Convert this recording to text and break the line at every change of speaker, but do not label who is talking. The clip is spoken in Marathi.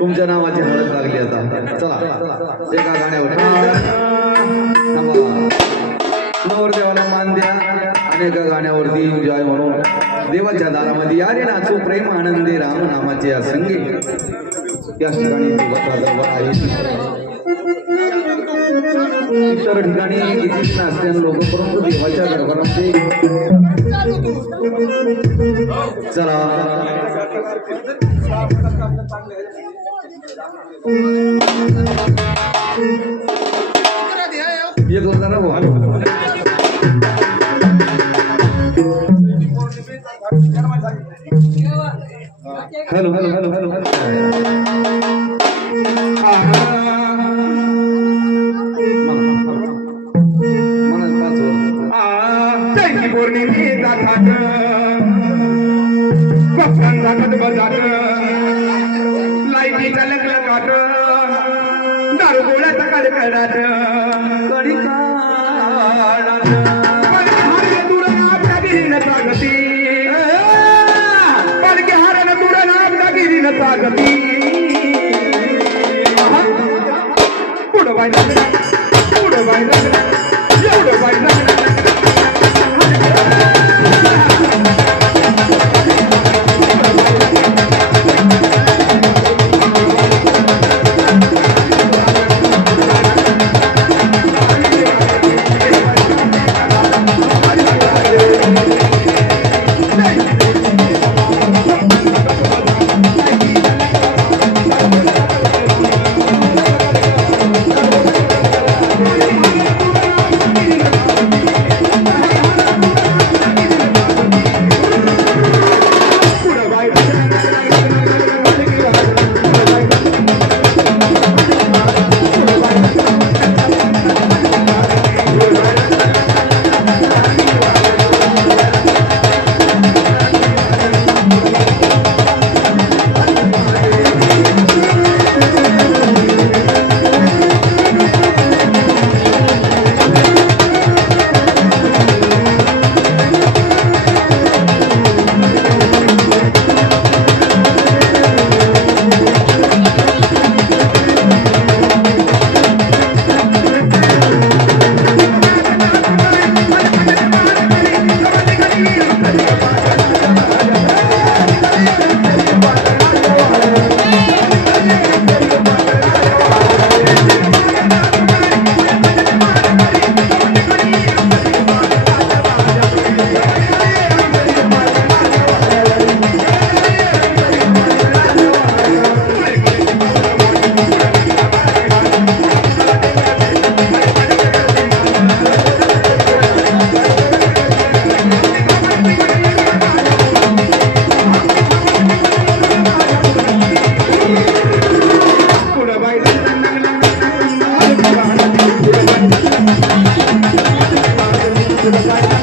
तुमच्या नावाची हळद लागली आता. चला एका गाण्यावर. नवरदेवाला मान द्या. आणि एका गाण्यावरती जॉय म्हणून. देवाच्या दारामध्ये या रे नाचू प्रेम आनंदी राम नामाचे या संगी. याच ठिकाणी आहे. इतर ठिकाणी किती नाचत्यान लोक परंतु देवाच्या दरबारामध्ये. चला. ये होता ना भाऊ hello hello hello hello hello
जयंती पौर्णिमेचा लगाट भक्तांचा दारू गोळ्याचा कडकडाट
कडी
पुढं बाय पुढं बाय एवढं बाय Thank you.